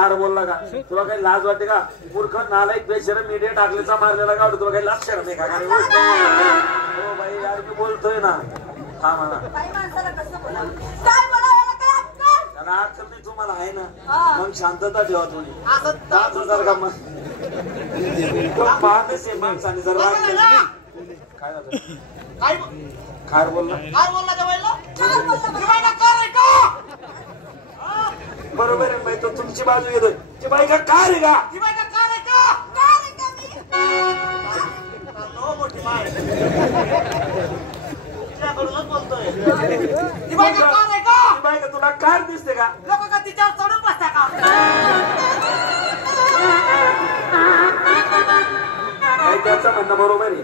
Car बोलला का तुला काही लाज वाटते का? मूर्ख नालायक बेशरम मीडिया टाकलेचा मारलेला का तुला काही लाज शरम आहे का? हो बाई यार मी बोलतोय ना. हा म्हणा त्याला अक्कल नाही तुम्हाला आहे ना. मग शांतता ठेवा थोडी. 5,000 का मग पाहतेच आहे माणसाने जर काय झालं काय खार बोलला बरोबर आहे बाई. तो तुमची बाजू येतोय. ती बाई का कार आहे का? ती बाई का कार आहे का? मोठी माय तुझ्याकडूनच बोलतोय. ती बाई का कार आहे का? ती बाई का तुला कार दिसते का? लोक का तिच्यावर चढून बसता का? त्याचं म्हणणं बरोबर आहे.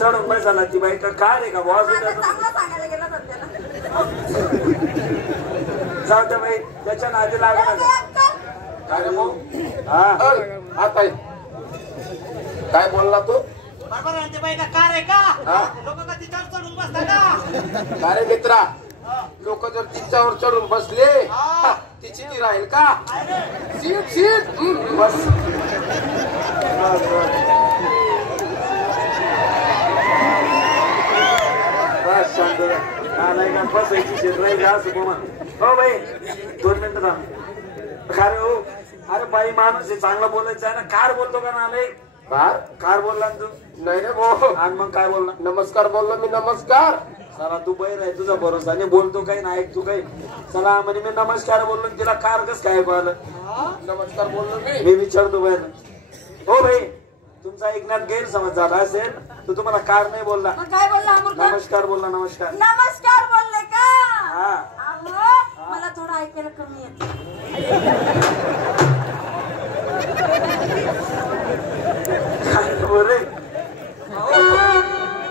चढून बसायला ती बाई का कार आहे का? बॉस सांगायला गेला जाऊ द्या बाई त्याच्या नादी लागला काय बोलला तू? अरे मित्रा लोक जर तिच्यावर चढून बसले तिची ती राहील का? सीट सीट बस बस शांत नाही का बसायची क्षेत्र घ्या सुकुमा. हो बाई 2 मिनिटं थांब. अरे हो अरे बाई माणूस आहे चांगला बोलायचं आहे ना. कार बोलतो का ना? कार बोलला तू? नाही रे भाऊ. आणि मग काय बोलला? नमस्कार बोललो मी. नमस्कार. चला तू बैर आहे तुझा भरोसा नाही. बोलतो काही नाही ऐक तू काही. चला म्हणजे मी नमस्कार बोललो तिला कार कस काय ऐकू? नमस्कार बोललो मी विचारतो बाई. हो भाई तुमचा ऐकण्यात गैरसमज झाला असेल तर तुम्हाला कार नाही बोलला. काय बोलला? नमस्कार बोलला. नमस्कार नमस्कार बोलले का? हा मला थोडं ऐकायला कमी येत.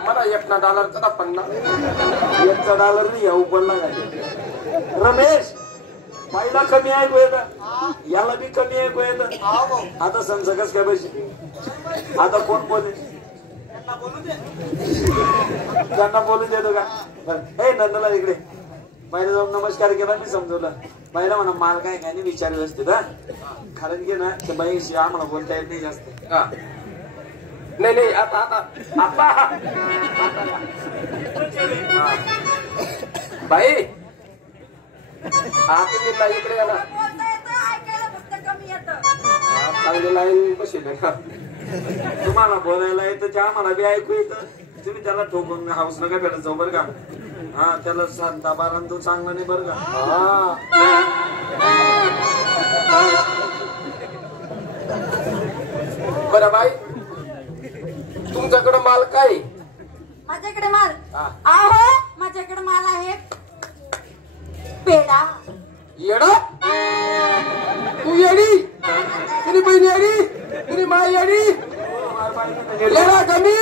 मला $1 पन्ना $1 नाही येऊ पडला काय? रमेश बाईला कमी ऐकू येत याला बी कमी ऐकू येत. आता समजा कस काय पाहिजे? आता कोण बोले त्यांना बोलू देतो का? हे नंदला इकडे बाईला जाऊन नमस्कार केला मी समजवलं. बाईला म्हणा माल काय काय नाही विचार व्यवस्थित. कारण की ना ते बाईशी आम्हाला बोलता येत नाही जास्त. नाही नाही आता आता बाई तुम्ही इकडे या ना. ऐकायला फक्त कमी येत. चांगली लाईन बसेल ना. तुम्हाला बोलायला येतं ते आम्हाला बी ऐकू येतं. तुम्ही त्याला ठोकून हाऊस नका भेटत जाऊ बरं का. हा त्याला शांता बारा तो चांगला नाही बरं का. बरं बाई तुमच्याकडे माल काय? माझ्याकडे माल आहे. माझ्याकडे माल आहे पेढा. येडा तू येडी तुझी बहीण येडी तुझी माय येडी येडा कमी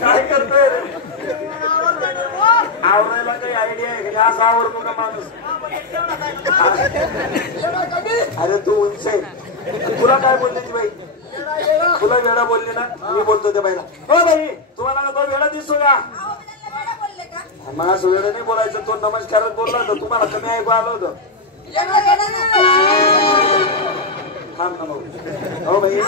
काय करतोय आवडायला काही आयडिया आहे का? असं आवडतो का माणूस? अरे तू उंच आहे. तुला काय बोलली ती बाई? तुला वेळा बोलली ना? मी बोलतो त्या बाईला. हो बाई तुम्हाला का तो वेळा दिसतो का? मग असं वेळ नाही बोलायचं. तो नमस्कारच बोलला होता. तुम्हाला कमी ऐकू आलं होतं. थांब ना भाऊ. हो बाई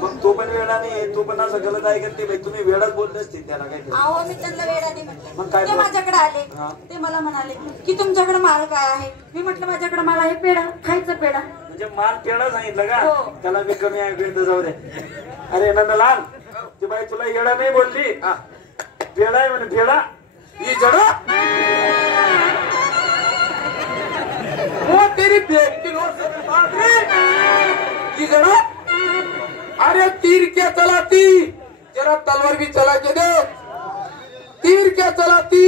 मग तो पण वेळा नाही. तो पण असं गलत ऐकत नाही बाई. तुम्ही वेळाच बोलत असतील त्याला काय? मी त्यांना वेळा नाही म्हटलं. मग काय ते माझ्याकडे आले. ते मला म्हणाले की तुमच्याकडे माल काय आहे? मी म्हटलं माझ्याकडे माल आहे पेढा. खायचा पेढा. म्हणजे माल पेढा सांगितलं का? त्याला मी कमी ऐकू येतं जाऊ दे. अरे नंदलाल ती बाई तुला येडा नाही बोलली. पेढा आहे म्हणे. पेढा ही जडा वो तेरी बेट की ये जरा अरे तीर क्या चलाती जरा तलवार भी चला के दे. तीर क्या चलाती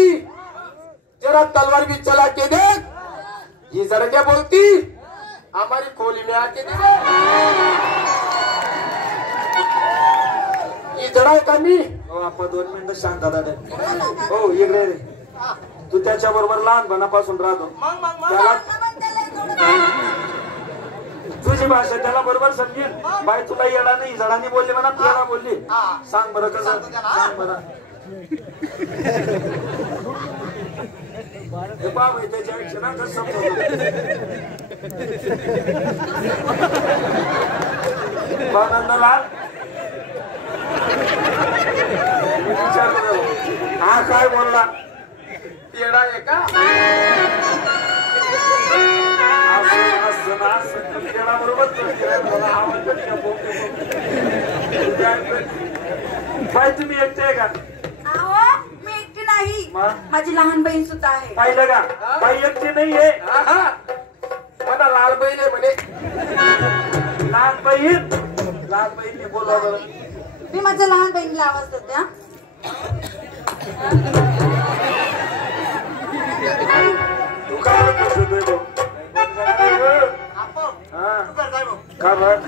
जरा तलवार भी चला के दे. ये जरा क्या बोलती हमारी खोली में आके दे. जडाय का मी हो आपण 2 मिनिटं शांत दादा हो इकडे रे तू त्याच्या बरोबर लहानपणापासून राहतो त्याला तुझी भाषा त्याला बरोबर समजेल बाई तुला येडा नाही जडानी बोलली म्हणा येडा बोलली सांग बरं कसं सांग बरं हे बाबा त्याच्या क्षणा कसं समजवतो बानंदलाल हा काय बोलला येडा आहे का बाई तुम्ही एकटे आहे का अहो मी एकटी नाही मग? माझी लहान बहीण सुद्धा आहे पाहिलं का बाई एकटी नाहीये मला लाल बहीण आहे म्हणे लहान बहीण बोलवा बरं मी माझ्या लहान बहिणीला आवाज देते हा. तू काय बसतोय तो हा का बरं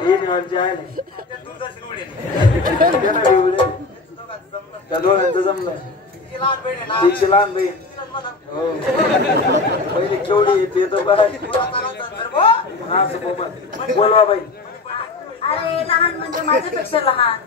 हे निवांत आहे त्या दोघांचं जमलं तिची लहान बहीण हो पहिले केवढी येते तर बोलवा बाई अरे लहान म्हणजे माझ्यापेक्षा लहान